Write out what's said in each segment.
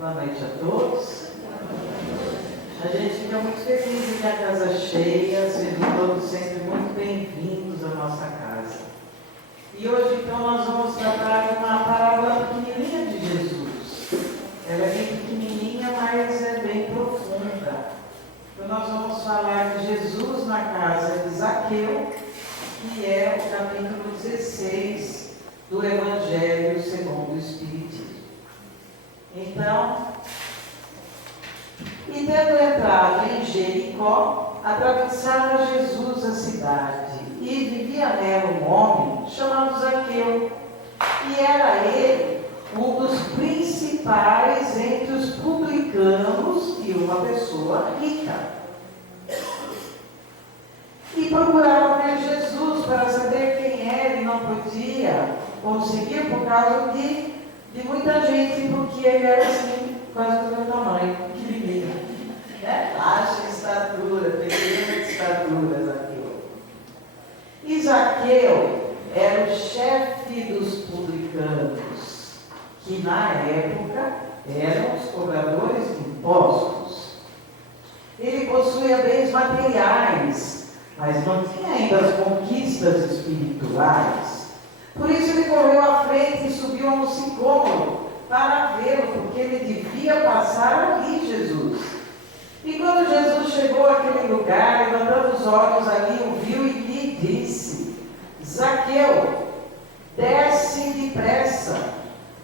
Boa noite a todos. A gente fica muito feliz em ter a casa cheia, sejam todos sempre muito bem-vindos à nossa casa. E hoje, então, nós vamos tratar uma parábola pequenininha de Jesus. Ela é bem pequenininha, mas é bem profunda. Então, nós vamos falar de Jesus na casa de Zaqueu, que é o capítulo 16 do Evangelho segundo o Espiritismo. Então, e tendo entrado em Jericó, atravessava Jesus a cidade, e vivia nela um homem chamado Zaqueu, e era ele um dos principais entre os publicanos e uma pessoa rica. E procurava ver Jesus para saber quem era e não podia conseguir por causa de muita gente, porque ele era assim, quase do meu tamanho, pequenininho, né? Baixa estatura, pequena estatura, Zaqueu. E Zaqueu era o chefe dos publicanos, que na época eram os cobradores de impostos. Ele possuía bens materiais, mas não tinha ainda as conquistas espirituais. Por isso ele correu à frente e subiu a um sicômoro para vê-lo, porque ele devia passar ali, Jesus. E quando Jesus chegou àquele lugar, levantando os olhos ali, o viu e lhe disse: Zaqueu, desce depressa,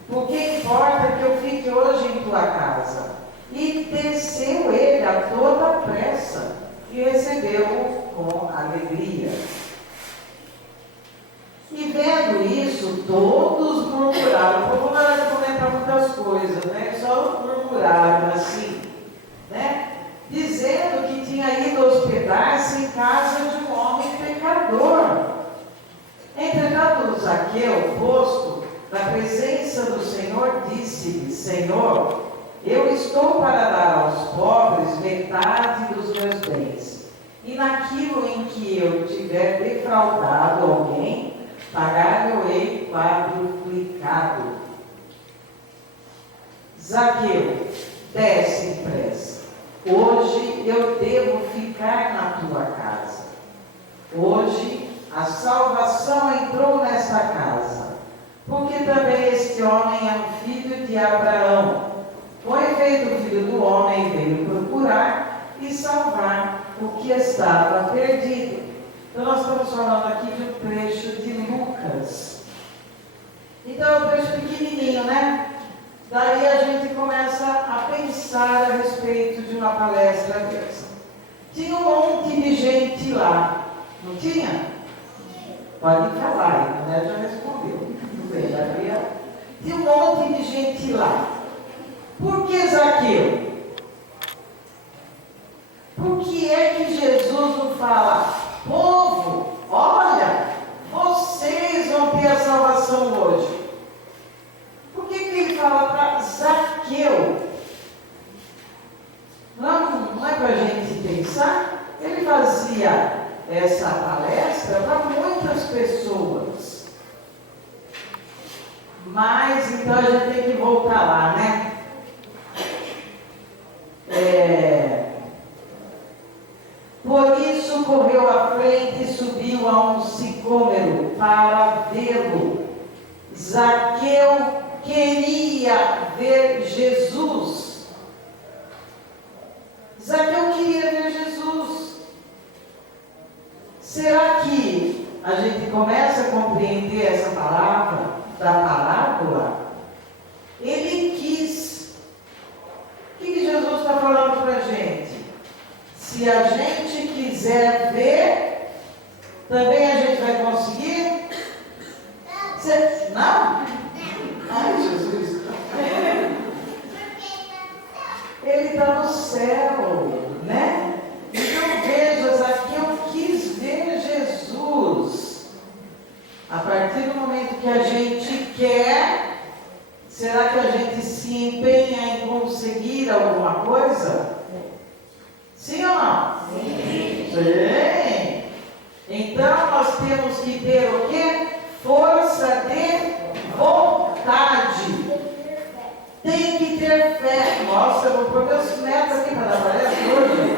porque importa que eu fique hoje em tua casa. E desceu ele a toda pressa e recebeu-o com alegria. E vendo isso, todos murmuraram. Não vou comentar muitas coisas, né? Só murmuraram assim, né? Dizendo que tinha ido hospedar-se em casa de um homem pecador. Entretanto, Zaqueu, posto na presença do Senhor, disse-lhe: Senhor, eu estou para dar aos pobres metade dos meus bens, e naquilo em que eu tiver defraudado alguém, pagar-lhe-ei quadruplicado. Zaqueu, desce depressa. Hoje eu devo ficar na tua casa. Hoje a salvação entrou nesta casa, porque também este homem é um filho de Abraão. Com efeito, o filho do homem veio procurar e salvar o que estava perdido. Então, nós estamos falando aqui de um trecho de Lucas. Então, é um trecho pequenininho, né? Daí a gente começa a pensar a respeito de uma palestra dessa. Tinha um monte de gente lá, não tinha? Pode falar, a mulher já respondeu. Tudo bem, Gabriel? Tinha um monte de gente lá. Por que Zaqueu? Por que é que Jesus não fala: povo, olha, vocês vão ter a salvação hoje? Por que ele fala para Zaqueu? Não é para a gente pensar? Ele fazia essa palestra para muitas pessoas. Mas então a gente tem que voltar lá, né? Por isso correu à frente e subiu a um sicômoro para vê-lo. Zaqueu queria ver Jesus. Zaqueu queria ver Jesus. Será que a gente começa a compreender essa palavra da parábola? Ele quis. O que Jesus está falando para a gente? Se a gente quiser ver, também a gente vai conseguir? Não? Ai, Jesus. Ele está no céu, né? Então veja, Zaqueu quis ver Jesus. A partir do momento que a gente quer, será que a gente se empenha em conseguir alguma coisa? Sim ou não? Sim. Sim. Então nós temos que ter o quê? Força de vontade. Tem que ter ter fé. Nossa, eu vou pôr meus netos aqui para dar palestra hoje.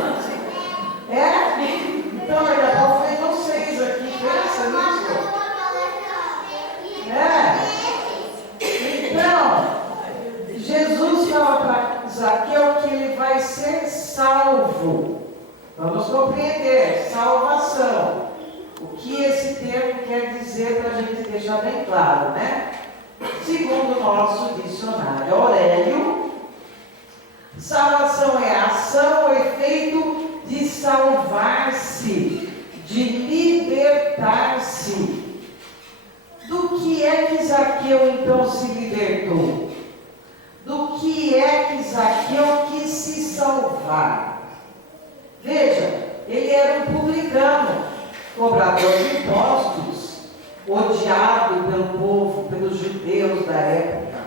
Então, daqui a pouco vem vocês aqui, pensa nisso. Então, Jesus fala para Zaqueu que ele vai ser salvo. Vamos compreender, salvação. O que esse termo quer dizer para a gente deixar bem claro, né? Segundo o nosso dicionário Aurélio, salvação é a ação ou efeito de salvar-se, de libertar-se. Do que é que Zaqueu então se libertou? Do que é que Zaqueu quis se salvar? Veja, ele era um publicano, cobrador de impostos, odiado pelo povo, pelos judeus da época.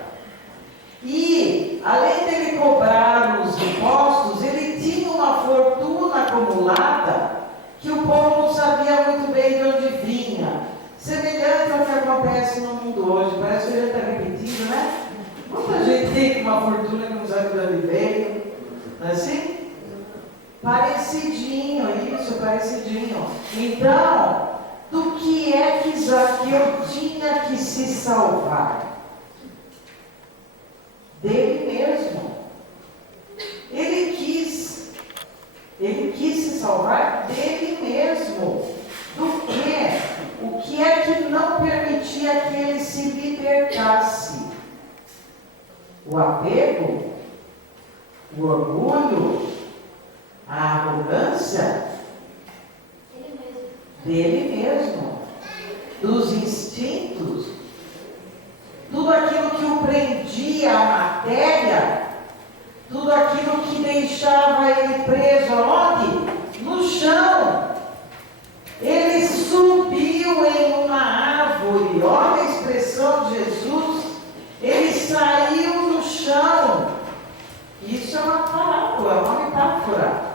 E, além dele cobrar os impostos, ele tinha uma fortuna acumulada que o povo não sabia muito bem de onde vinha. Semelhante ao que acontece no mundo hoje. Parece que a gente está repetindo, né? Muita gente tem uma fortuna que não sabe de onde veio. Não é assim? Parecidinho, isso, parecidinho. Então, do que é que Zaqueu tinha que se salvar? Dele mesmo. Ele quis se salvar dele mesmo. Do quê? O que é que não permitia que ele se libertasse? O apego? O orgulho? A arrogância? Dele mesmo. Dos instintos? Tudo aquilo que o prendia à matéria? Tudo aquilo que deixava ele preso aonde? No chão. Ele subiu em uma árvore. Olha a expressão de Jesus. Ele saiu do chão. Isso é uma parábola, uma metáfora.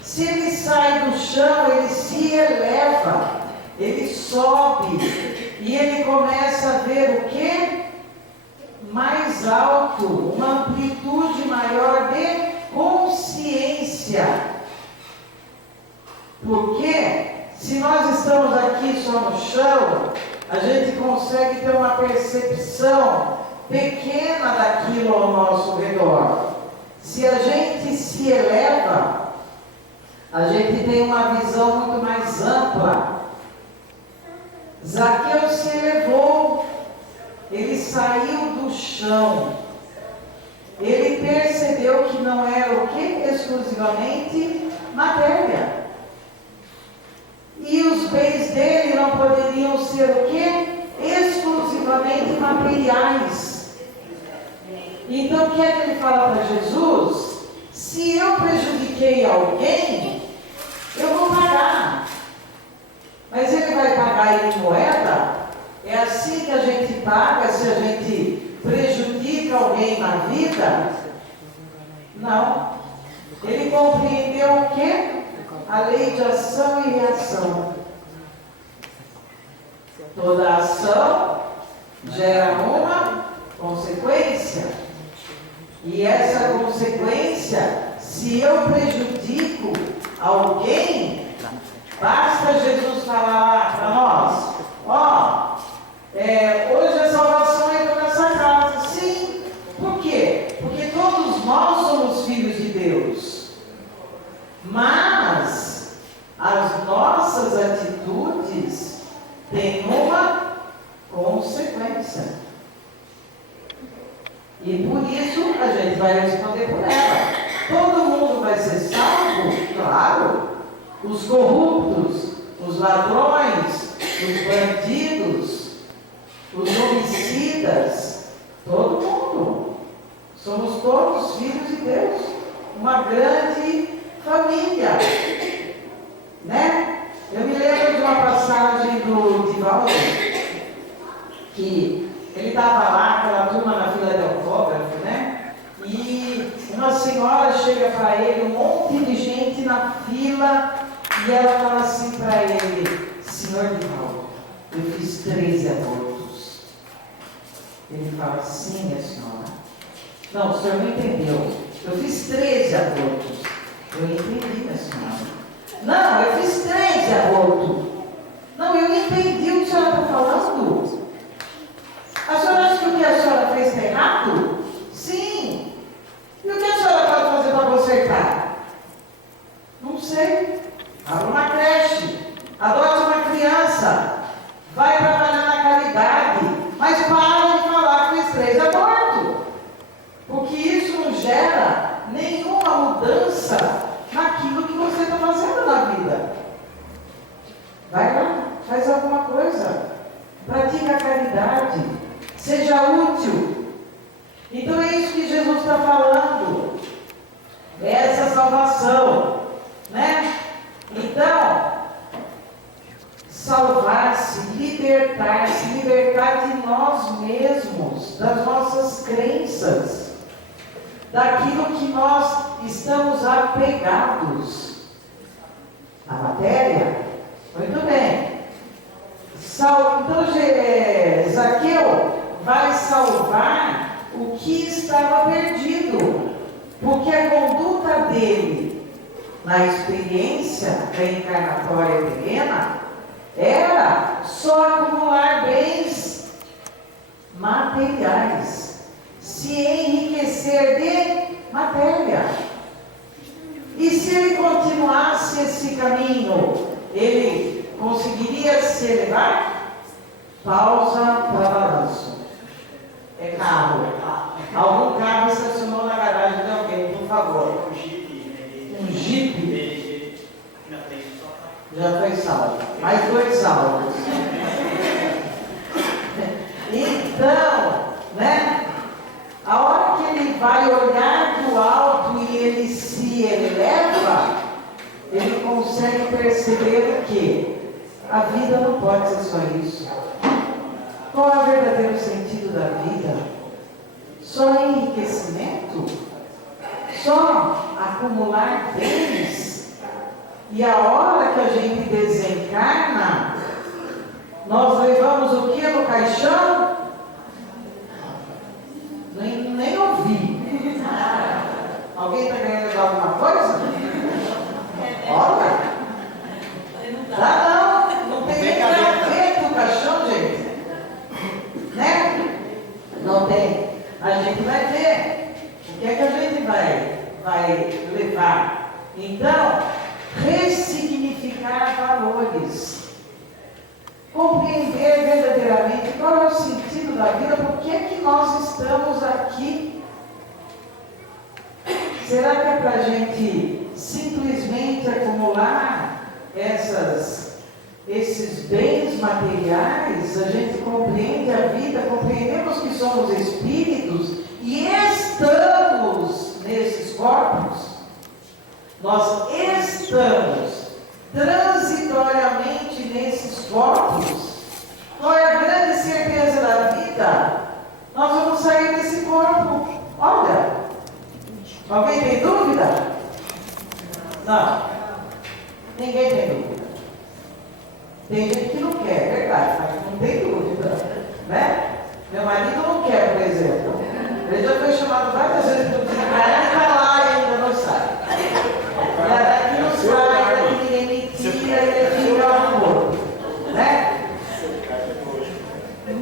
Se ele sai do chão, ele se eleva. Ele sobe. E ele começa a ver o quê? Mais alto. Uma amplitude maior de consciência. Por quê? Se nós estamos aqui só no chão, a gente consegue ter uma percepção pequena daquilo ao nosso redor. Se a gente se eleva, a gente tem uma visão muito mais ampla. Zaqueu se elevou, ele saiu do chão. Ele percebeu que não era o que? Exclusivamente matéria. E os bens dele não poderiam ser o quê? Exclusivamente materiais. Então o que é que ele fala para Jesus? Se eu prejudiquei alguém, eu vou pagar. Mas ele vai pagar em moeda? É assim que a gente paga se a gente prejudica alguém na vida? Não. Ele compreendeu o quê? A lei de ação e reação. Toda ação gera uma consequência. E essa consequência, se eu prejudico alguém, basta Jesus falar lá para nós, hoje a salvação entra nessa casa. Sim. Por quê? Porque todos nós somos filhos de Deus. Mas as nossas atitudes têm uma consequência. E por isso a gente vai responder por ela. Todo mundo vai ser salvo? Claro. Os corruptos, os ladrões, os bandidos, os homicidas, todo mundo. Somos todos filhos de Deus. Uma grande família, né? Eu me lembro de uma passagem do Divaldo, que ele estava lá, aquela turma na fila de autógrafo, né? E uma senhora chega para ele, um monte de gente na fila, e ela fala assim para ele: Senhor Divaldo, eu fiz 13 abortos. Ele fala: sim, minha senhora, Não, o senhor não entendeu. Eu fiz 13 abortos. Eu entendi, minha senhora. Não, eu fiz 13 abortos. Não, eu entendi o que a senhora está falando. A senhora acha que o que a senhora fez está errado? Sim. E o que a senhora pode fazer para consertar? Não sei. Abra uma creche. Adote uma criança. Vai trabalhar na caridade. Mas para de falar que fez 3 abortos. Porque isso não gera nenhuma mudança naquilo que você está fazendo na vida. Vai lá, faz alguma coisa. Pratica a caridade. Seja útil. Então é isso que Jesus está falando. É essa salvação. Né? Então, salvar-se, libertar de nós mesmos, das nossas crenças, daquilo que nós estamos apegados. A matéria? Muito bem. Então, Zaqueu vai salvar o que estava perdido, porque a conduta dele, na experiência reencarnatória terrena, era só acumular bens materiais, se enriquecer de matéria. E se ele continuasse esse caminho, ele conseguiria se elevar? Pausa para balanço. É carro. Algum carro estacionou na garagem de alguém, por favor. Um Jeep. Já foi salvo. Mais 2 salvos. Então, né? A hora que ele vai olhar do alto e ele se eleva, ele consegue perceber o quê? A vida não pode ser só isso. Qual é o verdadeiro sentido da vida? Só enriquecimento? Só acumular bens? E a hora que a gente desencarna, nós levamos o que no caixão? Nem ouvi. Alguém está querendo levar alguma coisa? Olha. Não tem nem graveta no caixão, gente. Né? Não tem. A gente vai ver. O que é que a gente vai levar? Então, ressignificar valores. Compreender verdadeiramente qual é o sentido da vida, por que é que nós estamos aqui. Será que é para a gente simplesmente acumular esses bens materiais? A gente compreende a vida, compreendemos que somos espíritos e estamos nesses corpos. Nós estamos transitoriamente nesses corpos. Qual é a grande certeza da vida? Nós vamos sair desse corpo. Olha, alguém tem dúvida? Não, ninguém tem dúvida. Tem gente que não quer, é verdade, mas não tem dúvida, né? Meu marido não quer, por exemplo. Ele já foi chamado várias vezes para o desencarne e está lá e ainda não sai. Daqui não sai, daqui ninguém me tira, ele fica lá no corpo, né?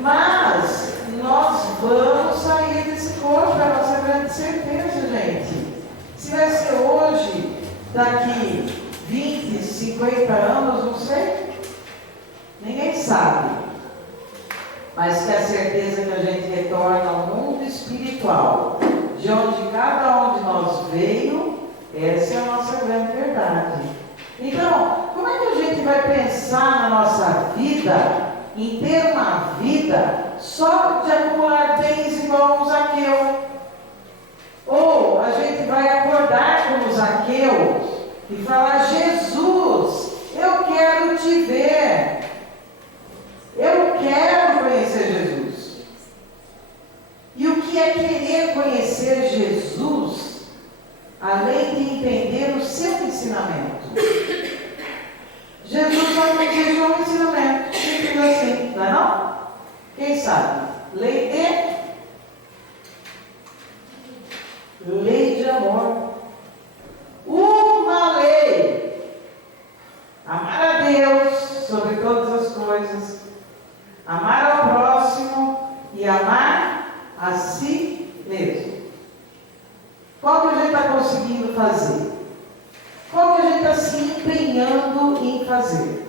Mas nós vamos sair desse corpo, é a nossa grande certeza, gente. Se vai ser hoje, daqui 20, 50 anos, não sei. Ninguém sabe. Mas que a certeza que a gente retorna ao mundo espiritual, de onde cada um de nós veio, essa é a nossa grande verdade. Então, como é que a gente vai pensar na nossa vida, em ter uma vida só de acumular bens igual o Zaqueu? Ou a gente vai acordar como Zaqueu e falar: Jesus, eu quero te ver. Eu quero conhecer Jesus. E o que é querer conhecer Jesus, além de entender o seu ensinamento? Jesus só nos deixou um ensinamento, simples assim, não é não? Quem sabe? Lei de amor. Uma lei: amar a Deus sobre todas as coisas, amar ao próximo e amar a si mesmo. Qual que a gente está conseguindo fazer? Qual que a gente está se empenhando em fazer?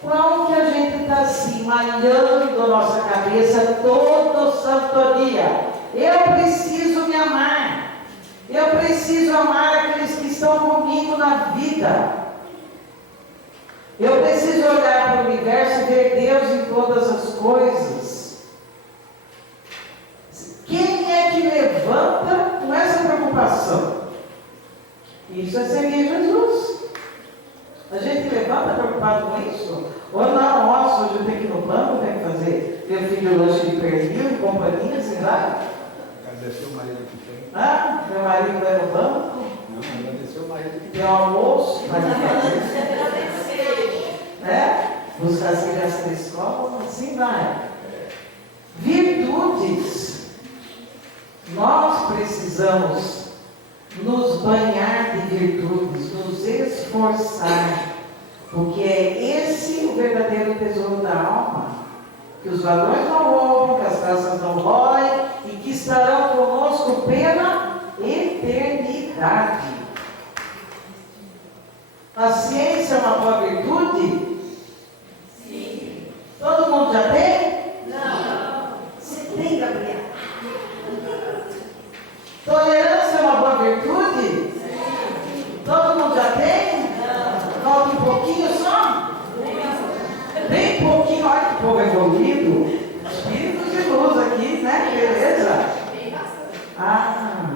Qual que a gente está assim, malhando a nossa cabeça todo santo dia? Eu preciso me amar. Eu preciso amar aqueles que estão comigo na vida. Eu preciso olhar para o universo e ver Deus em todas as coisas. Quem é que levanta com essa preocupação? Isso é seguir Jesus. A gente levanta preocupado com isso? Ou não, nossa, hoje eu tenho que ir no banco, tenho que fazer meu filho lanche de pernil e companhia, sei lá. Agradecer o marido que tem. Ah, meu marido vai no banco. Não, agradecer o marido que tem. Tem um almoço, vai fazer. Né? Buscar as crianças na escola, assim vai. Virtudes. Nós precisamos nos banhar de virtudes, nos esforçar, porque é esse o verdadeiro tesouro da alma, que os ladrões não roubam, que as traças não roem, e que estarão conosco pela eternidade. Paciência é uma boa virtude? Sim. Todo mundo já tem? Não. Você tem, Gabriel? Tolerância é uma boa virtude? Sim. Todo mundo já tem? Não. Falta um pouquinho só? Bem pouquinho, olha que povo evoluído. Espíritos de luz aqui, né? Beleza? Ah,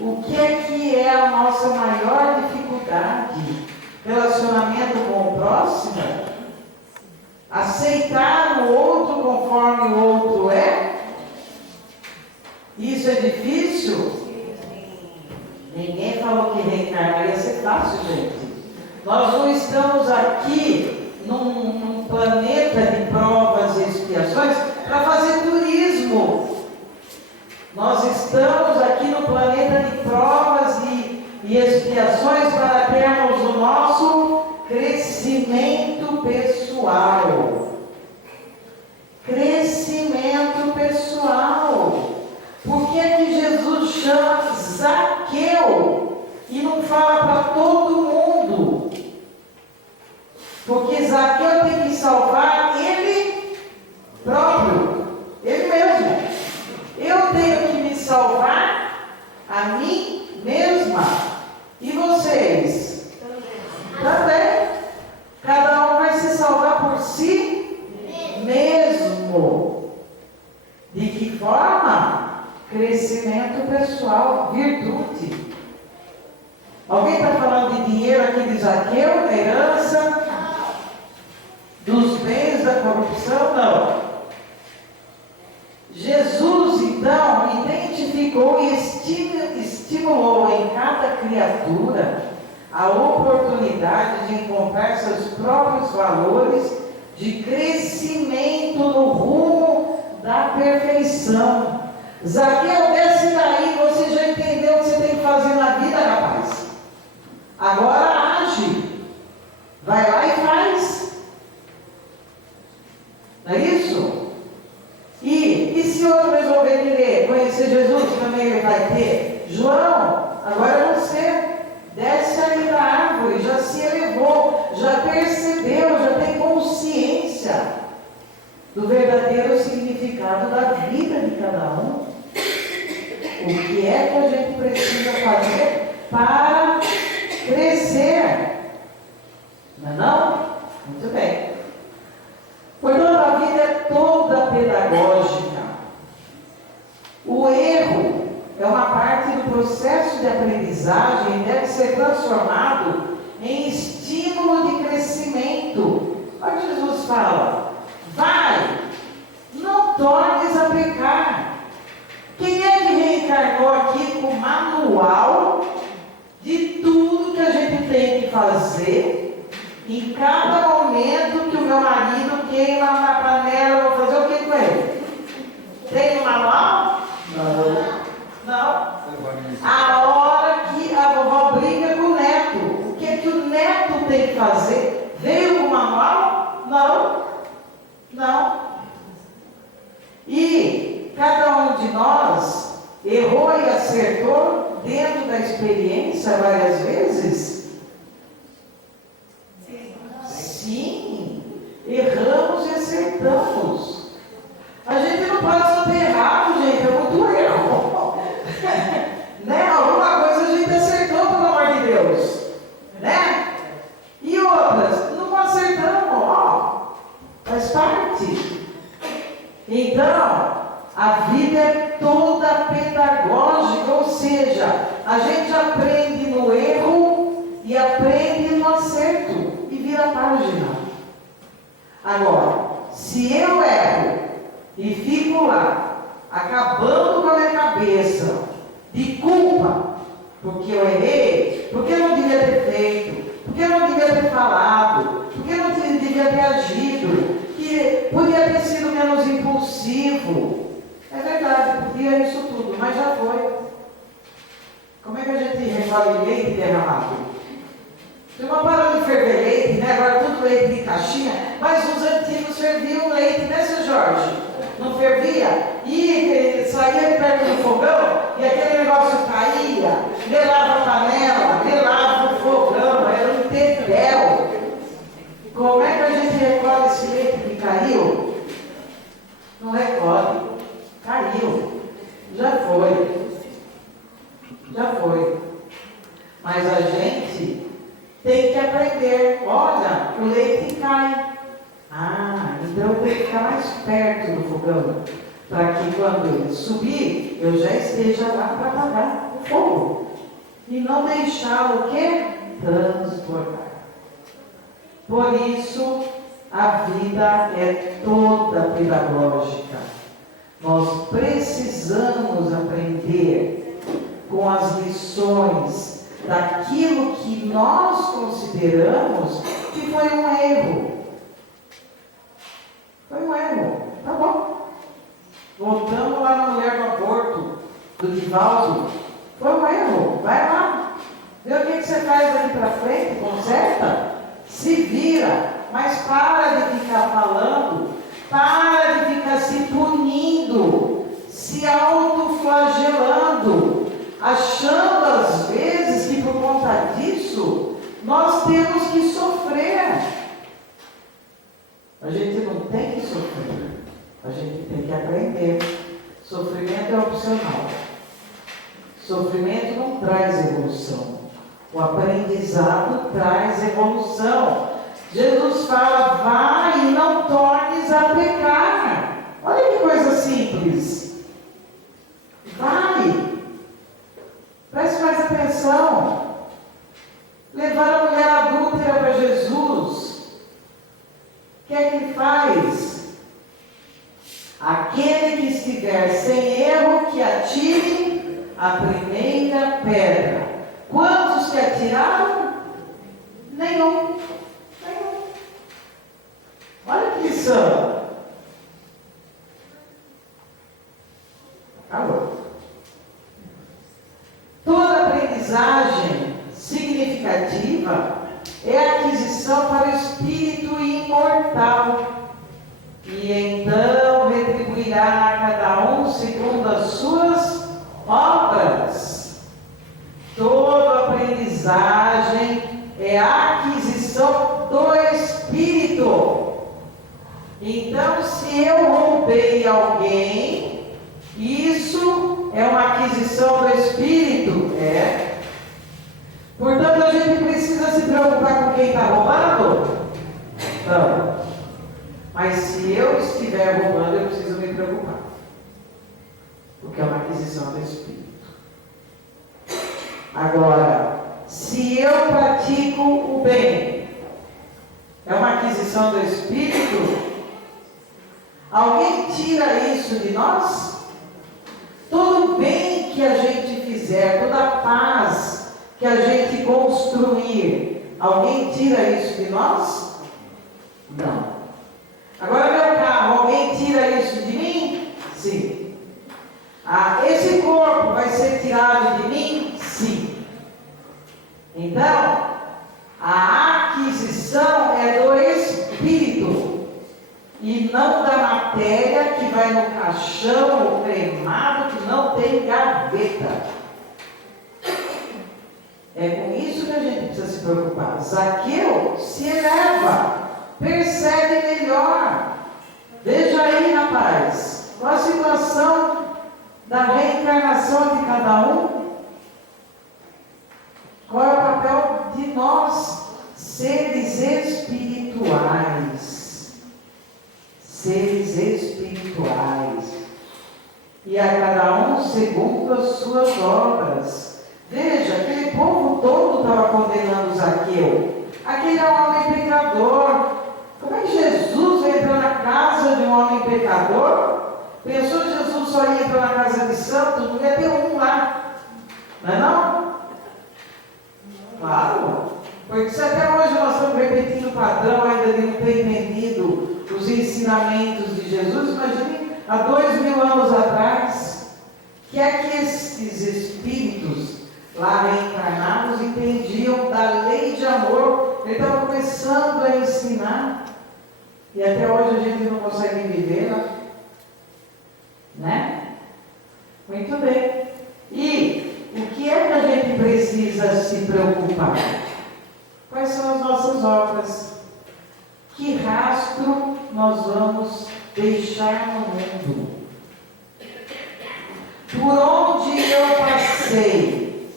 o que é a nossa maior dificuldade? Relacionamento com o próximo? Aceitar o outro conforme o outro é? Isso é difícil? Ninguém falou que reencarnar ia ser fácil, gente. Nós não estamos aqui num planeta de provas e expiações para fazer turismo. Nós estamos aqui no planeta de provas e expiações para termos o nosso crescimento pessoal. Crescimento pessoal. Por que é que Jesus chama Zaqueu e não fala para todo mundo? Porque Zaqueu tem que salvar ele próprio, ele mesmo. Eu tenho que me salvar a mim mesma. E vocês? Também. Cada um vai se salvar por si mesmo. De que forma? Crescimento pessoal, virtude. Alguém está falando de dinheiro aqui de Zaqueu, da herança, dos bens da corrupção? Não. Jesus, então, identificou e estimulou em cada criatura a oportunidade de encontrar seus próprios valores de crescimento no rumo da perfeição. Zaqueu, desce daí, você já entendeu o que você tem que fazer na vida, rapaz. Agora age. Vai lá e faz. Não é isso? E se outro resolver querer conhecer Jesus, também ele vai ter? João, agora você desce aí da árvore, já se elevou, já percebeu, já tem consciência do verdadeiro significado da vida de cada um. O que é que a gente precisa fazer para crescer? Não é não? Muito bem. Portanto, a vida é toda pedagógica. O erro é uma parte do processo de aprendizagem e deve ser transformado em estímulo de crescimento. Olha o que Jesus fala: vai, não tornes a pecar. Quem é que reencarnou aqui com manual de tudo que a gente tem que fazer? Em cada momento que o meu marido queima na panela, eu vou fazer o que com ele? Tem um manual? Não. A hora que a vovó briga com o neto. O que é que o neto tem que fazer? Veio o manual? Não. Não. E cada um de nós errou e acertou dentro da experiência várias vezes? Sim. Erramos e acertamos. A gente não pode só ter errado, gente. É muito erro. Né? Alguma coisa a gente acertou, pelo amor de Deus. Né? E outras, não acertamos. Ó, faz parte. Então, a vida é toda pedagógica, ou seja, a gente aprende no erro e aprende no acerto e vira a página. Agora, se eu erro e fico lá, acabando com a minha cabeça de culpa, porque eu errei, porque eu não devia ter feito, porque eu não devia ter falado, porque eu não devia ter agido, que podia ter sido menos impulsivo. É verdade, podia isso tudo, mas já foi. Como é que a gente recolhe leite derramado? Tem uma parada de ferver leite, né? Agora tudo leite de caixinha, mas os antigos ferviam leite, né, seu Jorge? Não fervia? E saía de perto do fogão e aquele negócio caía, melava a panela, melava o fogão, era um tedel. Como é que a gente recolhe esse leite que caiu? Não recolhe. Caiu. Já foi. Já foi. Mas a gente tem que aprender. Olha, o leite cai. Ah, então eu tenho que ficar mais perto do fogão. Para que quando ele subir, eu já esteja lá para apagar o fogo. E não deixar o quê? Transbordar. Por isso, a vida é toda pedagógica. Nós precisamos aprender com as lições daquilo que nós consideramos que foi um erro. Foi um erro. Tá bom. Voltamos lá na mulher do aborto, do Divaldo. Foi um erro. Vai lá. Vê o que você faz daqui para frente, conserta. Se vira, mas para de ficar falando, para de ficar se punindo, se autoflagelando, achando às vezes que por conta disso nós temos que sofrer. A gente não tem que sofrer, a gente tem que aprender. Sofrimento é opcional. Sofrimento não traz evolução. O aprendizado traz evolução. Jesus fala, vai e não tornes a pecar. Olha que coisa simples. Vai. Preste mais atenção. Levar a mulher adúltera para Jesus. O que é que ele faz? Aquele que estiver sem erro, que atire a primeira pedra. Quantos que atiraram? Nenhum. Olha que lição. Acabou. Toda aprendizagem significativa é a aquisição para o espírito imortal. E então retribuirá a cada um segundo as suas obras. Toda aprendizagem é a aquisição do espírito. Então, se eu roubei alguém, isso é uma aquisição do espírito? É. Portanto, a gente precisa se preocupar com quem está roubando? Não. Mas se eu estiver roubando, eu preciso me preocupar. Porque é uma aquisição do espírito. Agora, se eu pratico o bem, é uma aquisição do espírito? Alguém tira isso de nós? Todo bem que a gente fizer, toda paz que a gente construir, alguém tira isso de nós? Não. Agora, meu carro, alguém tira isso de mim? Sim. Esse corpo vai ser tirado e não da matéria que vai no caixão cremado que não tem gaveta. É com isso que a gente precisa se preocupar. Zaqueu se eleva, percebe melhor. Veja aí, rapaz, qual a situação da reencarnação de cada um? Qual é o papel de nós, seres espirituais? Seres espirituais. E a cada um segundo as suas obras. Veja, aquele povo todo estava condenando Zaqueu. Aquele homem pecador. Como é que Jesus entra na casa de um homem pecador? Pensou que Jesus só ia entrar na casa de santo? Não ia ter um lá. Não é não? Claro. Porque se até hoje nós estamos repetindo o padrão, ainda de não ter entendido os ensinamentos de Jesus, imagine há 2000 anos atrás, que é que esses espíritos lá reencarnados entendiam da lei de amor. Ele estava começando a ensinar e até hoje a gente não consegue viver, né? Muito bem. E o que é que a gente precisa se preocupar? Quais são as nossas obras? Que rastro nós vamos deixar no mundo? Por onde eu passei?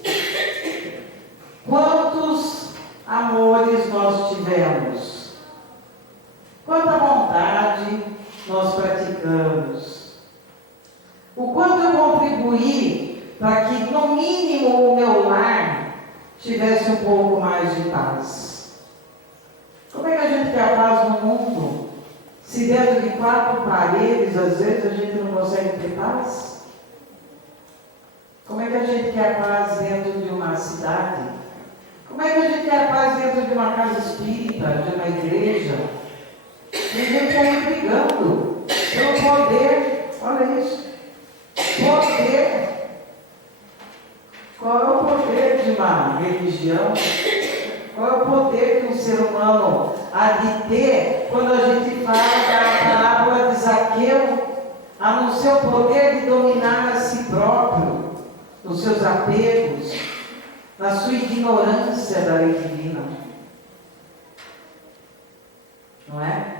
Quantos amores nós tivemos? Quanta vontade nós praticamos? O quanto eu contribuí para que, no mínimo, o meu lar tivesse um pouco mais de paz? Como é que a gente quer a paz no mundo, se dentro de 4 paredes, às vezes, a gente não consegue ter paz? Como é que a gente quer a paz dentro de uma cidade? Como é que a gente quer a paz dentro de uma casa espírita, de uma igreja? Tem gente aí brigando pelo poder. Olha isso. Poder. Qual é o poder de uma religião? Qual é o poder que um ser humano há de ter quando a gente fala da parábola de Zaqueu, a não ser o poder de dominar a si próprio, nos seus apegos, na sua ignorância da lei divina? Não é?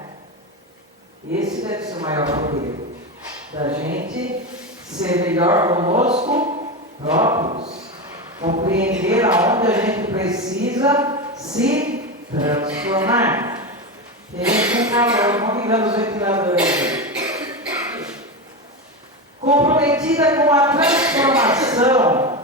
Esse deve ser o maior poder, da gente ser melhor conosco próprios, compreender aonde a gente precisa se transformar. Tem um calor, vamos ligar os ventiladores. Comprometida com a transformação,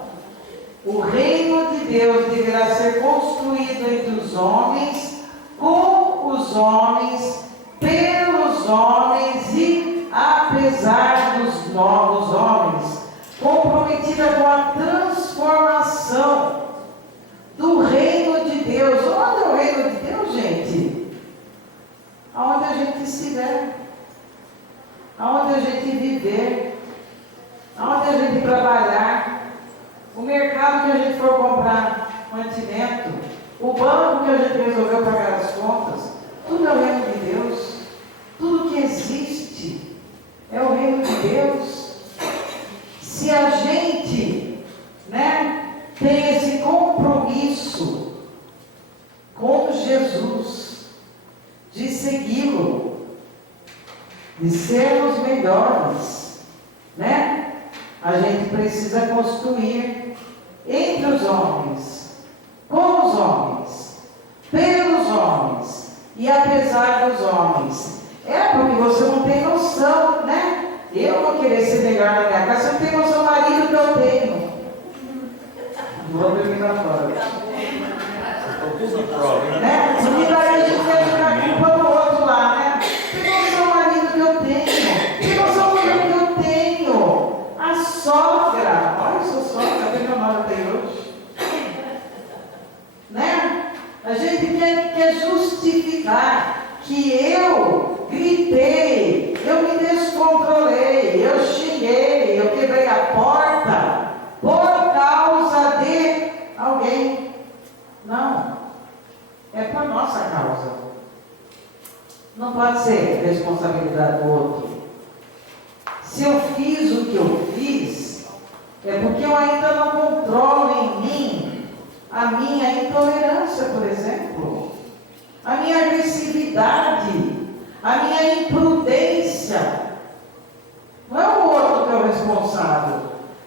o reino de Deus deverá ser construído entre os homens, com os homens, pelos homens e apesar dos novos homens. Comprometida com a transformação do reino de Deus. Onde é o reino de Deus, gente? Aonde a gente estiver, aonde a gente viver, aonde a gente trabalhar, o mercado que a gente for comprar mantimento, o banco que a gente resolveu pagar as contas, tudo é o reino de Deus. Tudo que existe é o reino de Deus. Se a gente, tem esse compromisso com Jesus, de segui-lo, de sermos melhores, a gente precisa construir entre os homens, com os homens, pelos homens e apesar dos homens. É porque você não tem noção, Eu vou querer ser melhor na minha casa, você não tem noção do marido que eu tenho. Vou terminar fora. Porque daí a gente vai jogar culpa no outro lá, Tem noção do marido que eu tenho? Tem noção do marido que eu tenho? A sogra, olha sua sogra, que namorada tem hoje. A gente quer justificar que eu gritei, eu me descontrolei, eu xinguei, eu quebrei a porta por causa de alguém. Não, é por nossa causa. Não pode ser responsabilidade do outro. Se eu fiz o que eu fiz, é porque eu ainda não controlo em mim a minha intolerância, por exemplo, a minha agressividade, a minha imprudência. Não é o outro que é o responsável.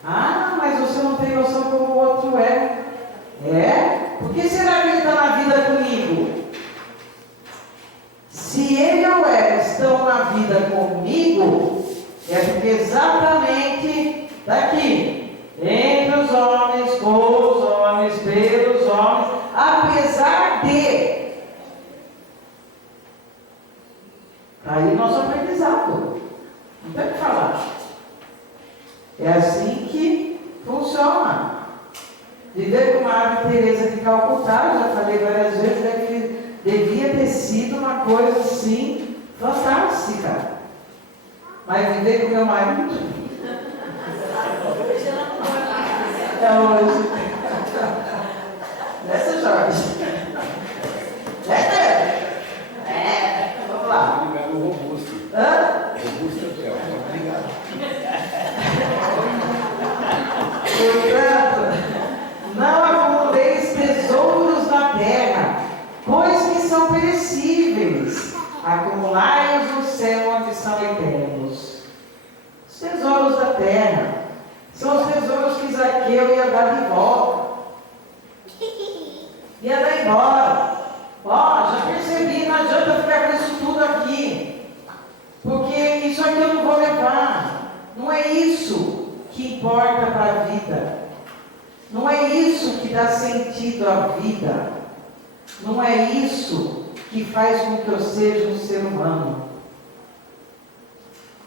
Ah, mas você não tem noção como o outro é. É? Por que será que ele está na vida comigo? Se ele ou ela estão na vida comigo, é porque exatamente daqui, entre os homens, com os homens, pelos homens, apesar de. Está aí nosso aprendizado. Não tem o que falar. É assim que funciona. Viver com a Madre Teresa de Calcutá, já falei várias vezes, devia ter sido uma coisa assim fantástica. Mas viver com meu marido é hoje. Nessa, Jorge? Vamos lá. Obrigado, robusto. Hã? Robusto é o céu. Obrigado. Portanto, não acumuleis tesouros na terra, pois que são perecíveis. Acumulai-os no céu, onde são eternos. Os tesouros da terra são os tesouros que Zaqueu ia dar de volta. Ia dar embora. Ó, já percebi, não adianta ficar com isso tudo aqui, porque isso aqui eu não vou levar. Não é isso que importa para a vida. Não é isso que dá sentido à vida. Não é isso que faz com que eu seja um ser humano.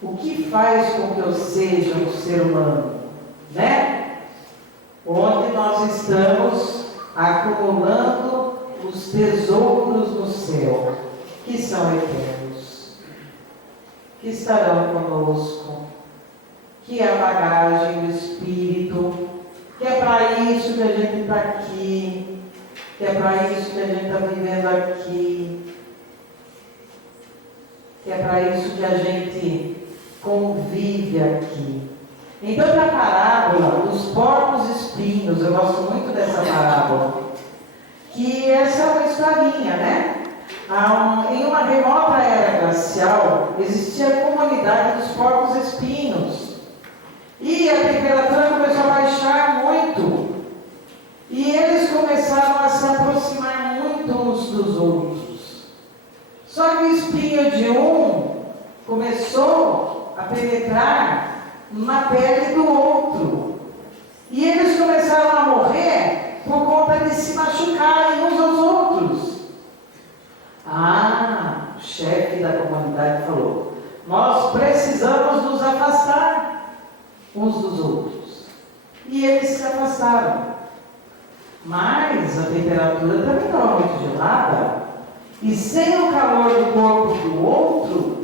O que faz com que eu seja um ser humano? Né? Onde nós estamos acumulando os tesouros no céu, que são eternos, que estarão conosco, que é a bagagem do Espírito, que é para isso que a gente está aqui, que é para isso que a gente está vivendo aqui, que é para isso que a gente convive aqui. Então, na parábola dos porcos espinhos, eu gosto muito dessa parábola, que essa é uma historinha, né? Em uma remota era glacial, existia a comunidade dos porcos espinhos. E a temperatura começou a baixar muito. E eles começaram a se aproximar muito uns dos outros. Só que o espinho de um começou a penetrar na pele do outro. E eles começaram a morrer por conta de se machucarem uns aos outros. O chefe da comunidade falou: nós precisamos nos afastar uns dos outros. E eles se afastaram. Mas a temperatura também estava muito gelada. E sem o calor do corpo do outro,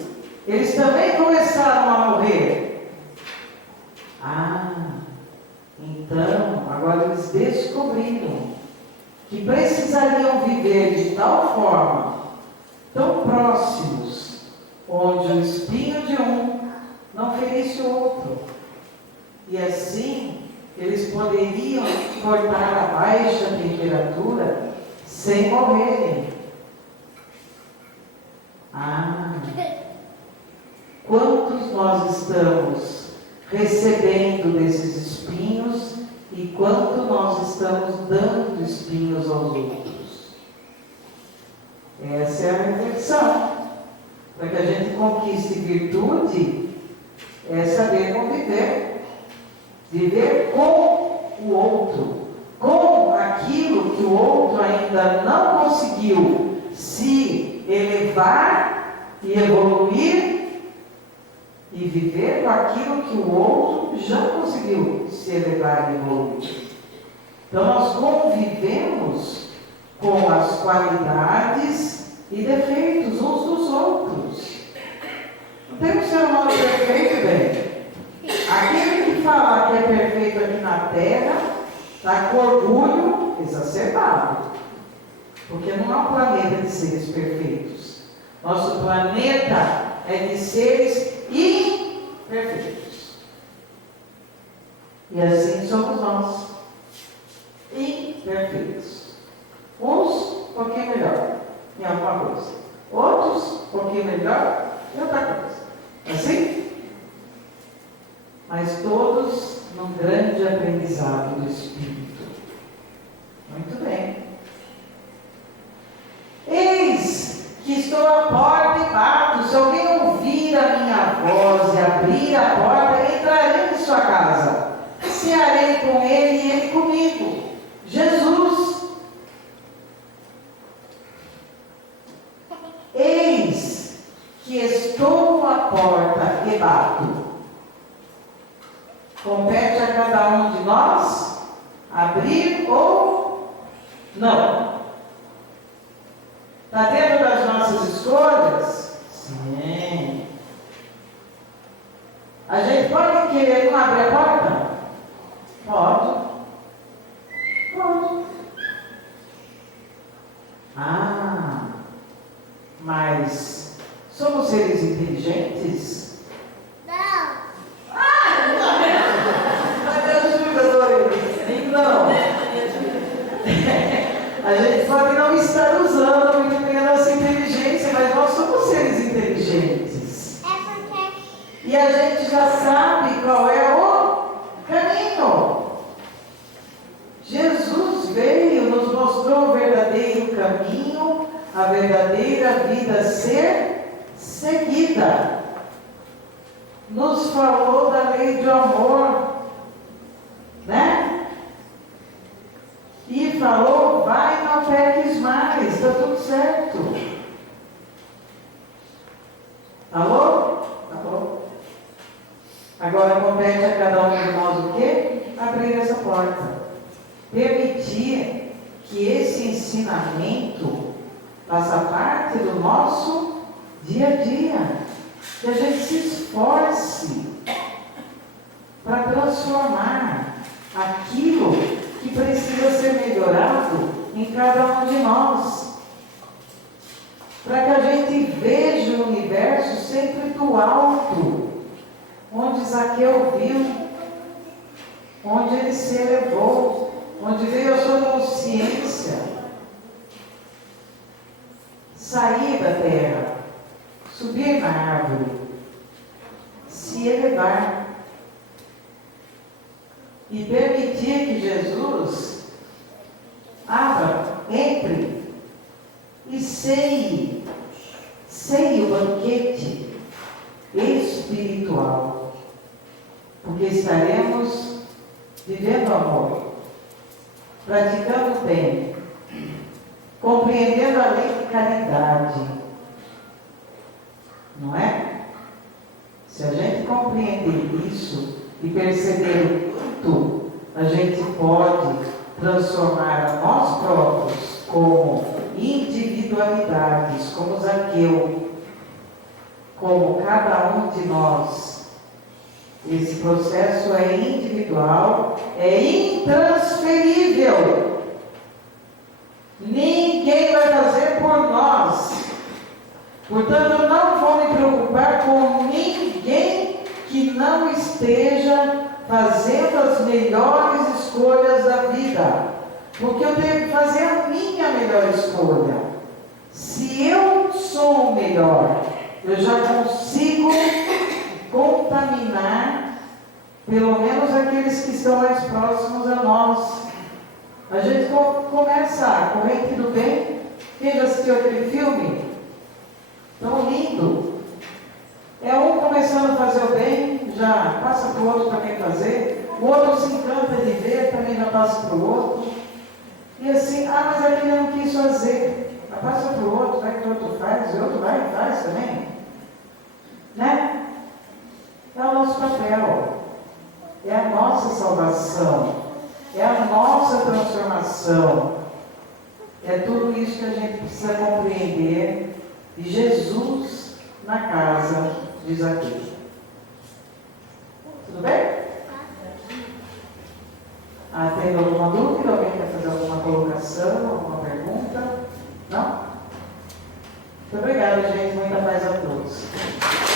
eles também começaram a morrer. Então, agora eles descobriram que precisariam viver de tal forma, tão próximos, onde o espinho de um não ferisse o outro. E assim, eles poderiam suportar a baixa temperatura sem morrerem. Quantos nós estamos recebendo desses espinhos e quanto nós estamos dando espinhos aos outros? Essa é a reflexão. Para que a gente conquiste virtude, é saber conviver. Viver com o outro, com aquilo que o outro ainda não conseguiu se elevar e evoluir, e viver com aquilo que o outro já conseguiu se elevar e evoluir. Então nós convivemos com as qualidades e defeitos uns dos outros. Não tem um ser humano perfeito, bem. Aquele que falar que é perfeito aqui na terra está com orgulho exacerbado, porque não há um planeta de seres perfeitos. Nosso planeta é de seres imperfeitos. E assim somos nós. Imperfeitos. Uns um pouquinho melhor em alguma coisa. Outros um pouquinho melhor em outra coisa. Assim? Mas todos num grande aprendizado do Espírito. Muito bem. Eis que estou à porta e bato. Se alguém ouvir a minha voz e abrir a porta, entrarei em sua casa. Cearei com ele e ele comigo. Jesus. Eis que estou à porta e bato. Compete a cada um de nós abrir ou não. Está dentro das nossas escolhas? Sim. A gente pode querer não abrir a porta? Pode. Pode. Mas somos seres inteligentes? Não. Não. A gente pode não estar usando muito bem a nossa inteligência, mas nós somos seres inteligentes. É porque... E a gente já sabe qual é o caminho. Jesus veio, nos mostrou o verdadeiro caminho, a verdadeira vida a ser seguida. Nos falou da lei do amor, né? E falou, vai, não peques mais, está tudo certo. Alô? Alô? Agora compete a cada um de nós o quê? Abrir essa porta. Permitir que esse ensinamento faça parte do nosso dia a dia. Que a gente se esforce para transformar aquilo que precisa ser melhorado em cada um de nós. Para que a gente veja o universo sempre do alto, onde Zaqueu viu, onde ele se elevou, onde veio a sua consciência. Sair da terra, subir na árvore, se elevar. E permitir que Jesus abra, entre e ceie o banquete espiritual, porque estaremos vivendo amor, praticando o bem, compreendendo a lei de caridade, não é? Se a gente compreender isso e perceber o quanto a gente pode transformar a nós próprios como individualidades, como Zaqueu, como cada um de nós. Esse processo é individual, é intransferível. Ninguém vai fazer por nós. Portanto, eu não vou me preocupar com ninguém que não esteja fazendo as melhores escolhas da vida. Porque eu tenho que fazer a minha melhor escolha. Se eu sou o melhor, eu já consigo contaminar pelo menos aqueles que estão mais próximos a nós. A gente começa a corrente do bem. Quem já assistiu aquele filme? Tão lindo. É um começando a fazer o bem, já passa para o outro também fazer. O outro se encanta de ver, também já passa para o outro. E assim, mas aquele não quis fazer. Passa para o outro, vai que o outro faz, e o outro vai e faz também. Né? É o nosso papel. É a nossa salvação. É a nossa transformação. É tudo isso que a gente precisa compreender de Jesus na casa de Zaqueu. Tudo bem? Tem alguma dúvida? Alguém quer fazer alguma colocação, alguma pergunta? Não? Muito obrigada, gente. Muita paz a todos.